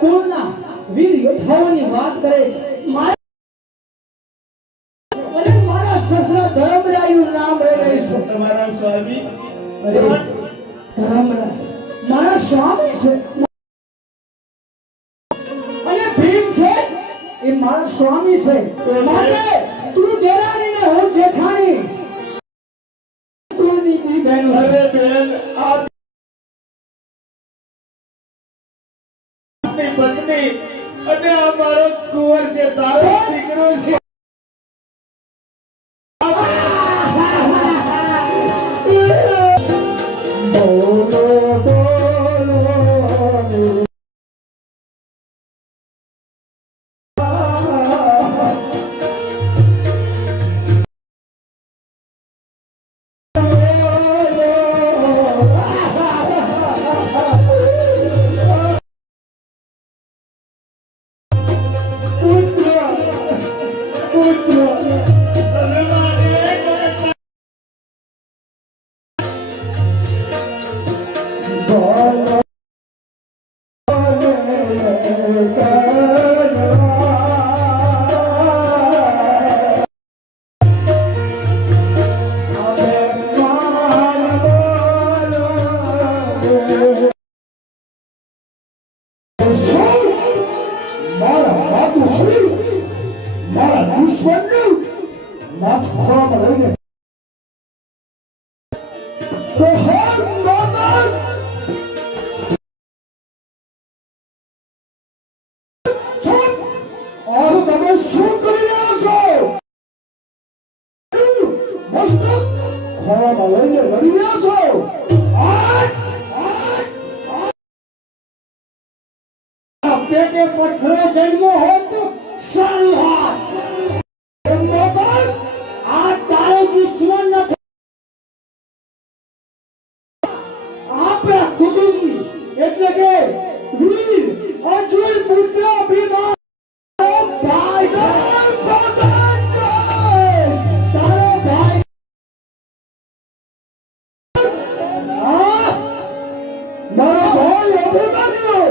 કુળના વીર યોદ્ધાઓની વાત કરે છે. અને મારા સસરા ધર્મરાયનું નામ લઈ રહી છું. તમારા સ્વામી અરે ધર્મરાય મારા સ્વામી છે અને ભીમ છે એ મારા સ્વામી છે. માટે તું દેરાણી ને હું જેઠાણી તુની દી બહેન. અરે બેન આપની પત્ની અને આ મારો કુંવર છે, તારો દીકરો છે. પેટે પથ્થરો જન્મો હોત તો સારું હોત. આ તારો દુશ્મન નથી, આપણા કુટુંબી એટલે કે વીર અર્જુન પુત્ર ભીમા ભાઈ તારો ભાઈ. મારો ભાઈ અભિમાન્યુ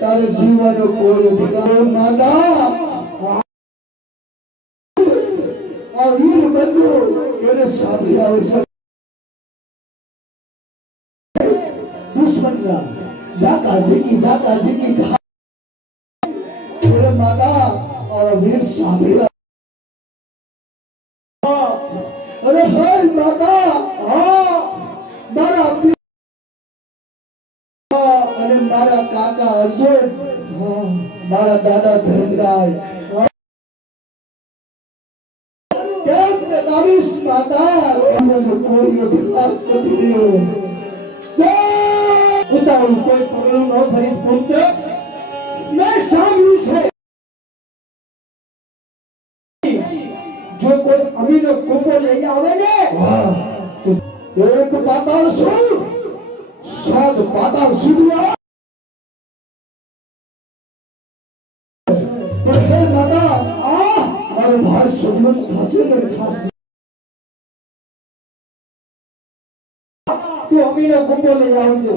તારે જીવવાનો કોઈ અધિકાર માતા. આ વીર બંધુ એને સાથે આવશે દુશ્મનના જાતા જીકી मेरे माता और वीर सामने. अरे भाई माता मारा अरे मारा काका अर्जुन मारा दादा धर्मराज माता कोई अधिकार नहीं. ઉતાવળું કોઈ પગલું ન ભરી એક પાતાળ શું સાત પાતાળ સુધી આવે. પણ હે માતા મારો ભાર સુગમન થશે ને થશે. તું અમીનો કુંડો લઈ આવજો.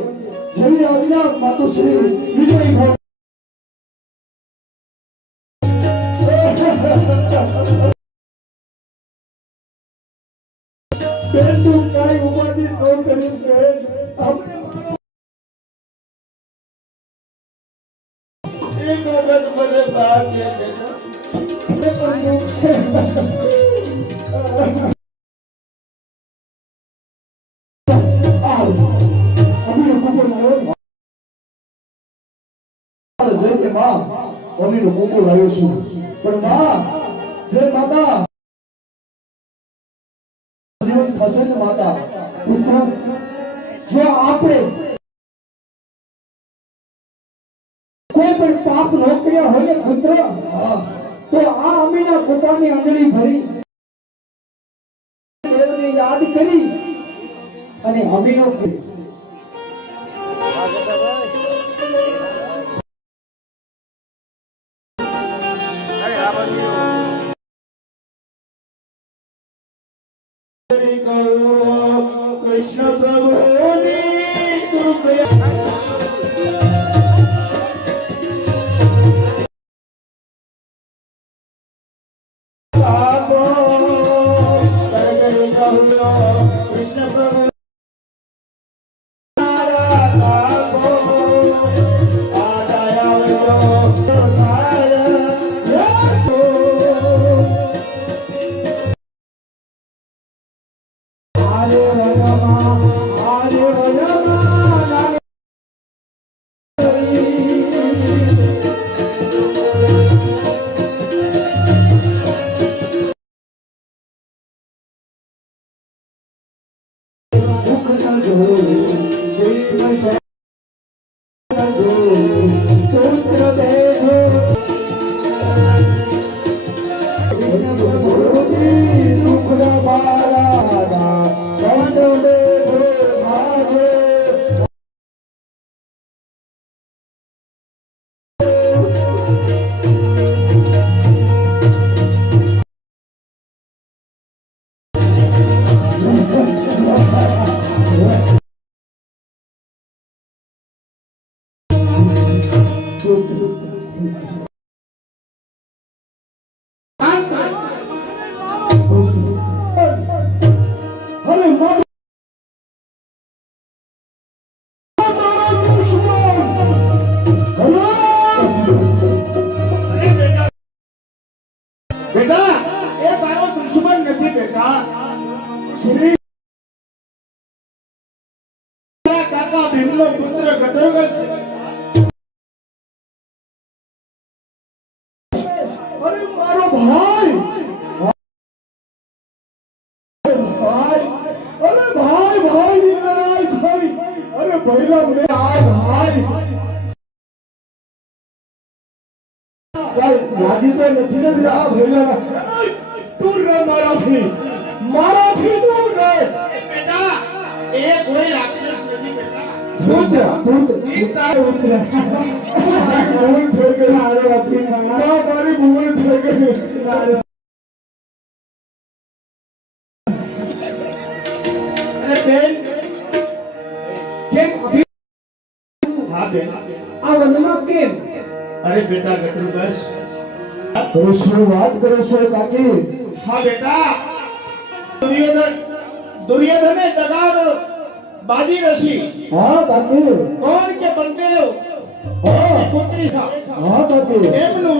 જેવી આજ્ઞા માતુશ્રી વિજય ભો. બેન તું કાંઈ ઉપાધિ ન કરીશ બેન. આપણે એક વખત મને બહાર લે બેટા. મને પણ દુઃખ છે. અમીનો કુંડો લાવ્યો. જઈને માં અમીનો કુંડો લાવ્યો છું. પણ માં હે માતા જીવન થશે ને માતા. પુત્ર, જો આપણે કોઈ પણ પાપ ન કર્યા હોય ને પુત્ર, તો આ અમીના કુંડાની આંગળી ભરી દેવને યાદ કરી અને અમીનો કૃષ્ણ પ્રભુની કૃપા કૃષ્ણ પ્રભુ બેટા એ તારો દુશ્મન નથી બેટા. શ્રી કાકા ભીમનો પુત્ર ઘટોત્કચ છે. અરે મારો ભાઈ અરે ભાઈ ભાઈ ની લડાઈ થઈ. અરે ભૈરવ ને આ ભાઈ રાજી તો નથી ને આ ભૈરવ. તું રે મારાથી દૂર રહે. બેટા એ કોઈ રાક્ષસ નથી બેટા. પુત્ર એ તારો પુત્ર ભૂલ થઈ ગઈ. મારો અભિન મારી ભૂલ થઈ ગઈ. અરે બેન, કેમ હા બેન. આ વંદના કેમ? અરે બેટા ઘટોત્કચ. તમે શું વાત કરો છો કાકી? હા બેટા દુર્યોધને દગાનો બાજી રસી. હા કાકી. કોણ કે બલદેવ પુત્રી હા કાકી. એમનું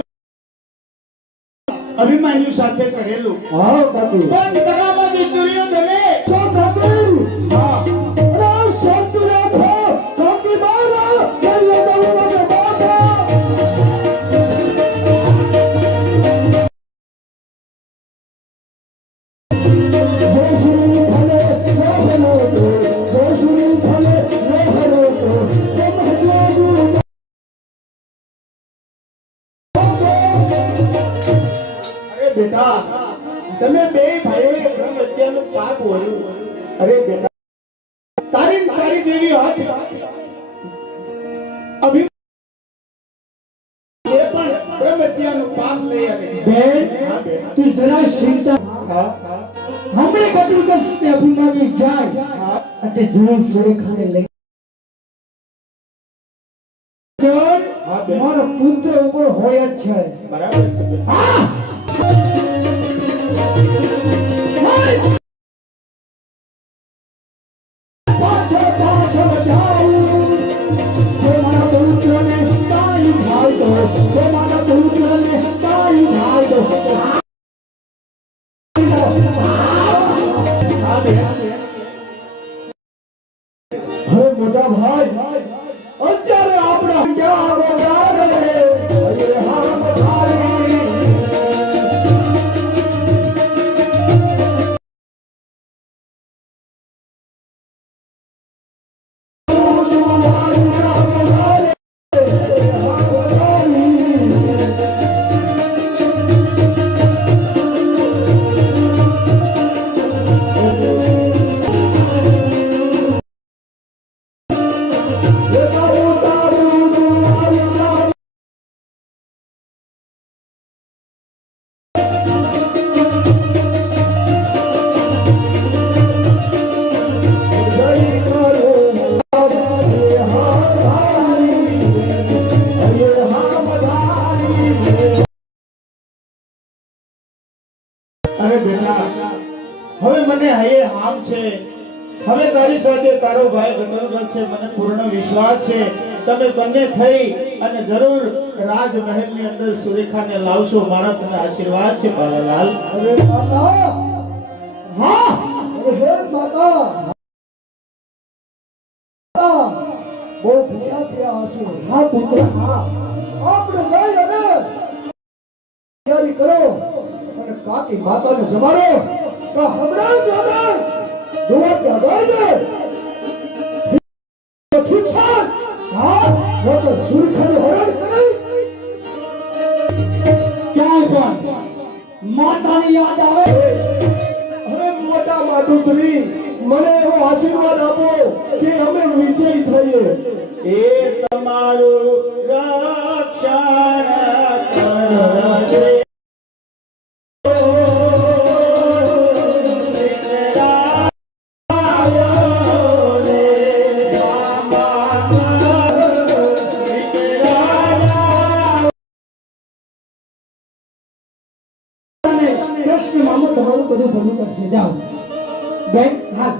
અભિમન્યુ સાથે કરેલું. હા કાકી. પણ દગામાંથી દુર્યોધને તો કાકી હા શાંતિ રાખો કાકી. મારા દુર્યોધનને બાધા. બેટા તમે બે ભાઈઓએ બ્રહ્મ હત્યાનું પાપ કર્યું. અરે બેટા તારી ને તારી દેવી હાથ અભિ એ પણ બ્રહ્મત્યાનું પાપ લઈ આવી. બેન તું જરા ચિંતા હા હમણે કટુકસ ને અભિમાની જાય અને જરૂર સુરેખાને લઈ જોડ હા, બેન. મારો પુત્ર ઉપર હોય જ છે. બરાબર છે બેન. હા પાછળ પાછળ જાઉં જો મારા પુત્રને કાંઈ થાય તો જો મારા પુત્રને કાંઈ થાય તો હવે મોટા ભાઈ અત્યારે આપણા ક્યાં વગાડે અરે હા વગાડી અરે બેટા હવે મને હૈયે હામ છે. હવે તારી સાથે તારો ભાઈ બરોબર છે. મને પૂર્ણ વિશ્વાસ છે તમે બંને થઈ અને જરૂર રાજમહેલની અંદર સુરેખાને લાવશો. મારા તને આશીર્વાદ છે બાલાલાલ. અરે માતા હા અરે હે માતા બહુ ભૂખ્યા થયા હશો. હા પુત્ર હા આપણે જઈ અને તૈયારી કરો અને કાકી માતાને જમાડો કે હમણાં જ દુઆ ત્યાં જાય ઠીક છે હા જો તો સુરખાને હરણ કરી ક્યાંય પણ માતાની યાદ આવે હવે મોટા માતુશ્રી મને એવો આશીર્વાદ આપો કે અમે વિજય થઈએ. એ તમારું રક્ષણ કરશે. કૃષ્ણ મામો તમારું બધું ભલું કરશે. જાઓ બેન હા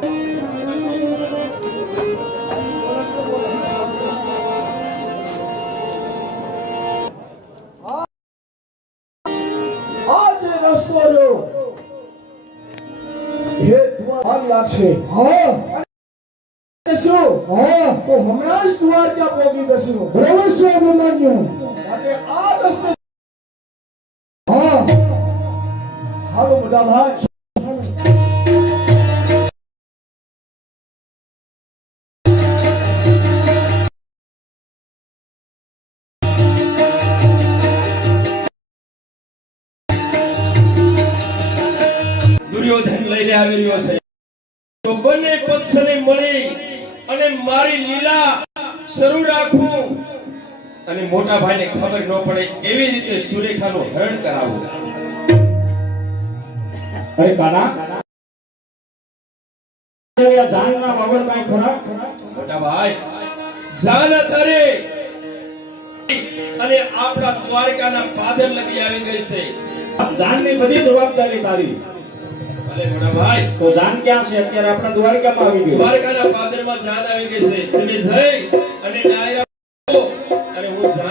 આ જે રસ્તો રહ્યો હે દ્વાર લાગશે. હા શું હા તો હમણાં જ દ્વારકા પહોંચી જશું. બરોબર છે અભિમન્યુ અને આ રસ્તે હા હાલો મોટા ભાઈ દુર્યોધન લઈને આવી રહ્યો છે તો બંને પક્ષને મળી અને મારી લીલા શરૂ રાખું અને મોટા ભાઈને ખબર ન પડે એવી રીતે સુરેખાનું હરણ કરાવું. અરે કાના જાનના વગર કાંઈ ખરા? મોટા ભાઈ જાન તારે અને આપણા દ્વારકાના પાદર લગી આવી ગઈ છે. જાનની બધી જવાબદારી તારી. ભલે મોટા ભાઈ તો જાન ક્યાં છે? અત્યારે આપણા દ્વારકામાં આવી ગયો. દ્વારકાના પાદરમાં જાન આવી ગઈ છે. તમે જઈ અને ડાયરા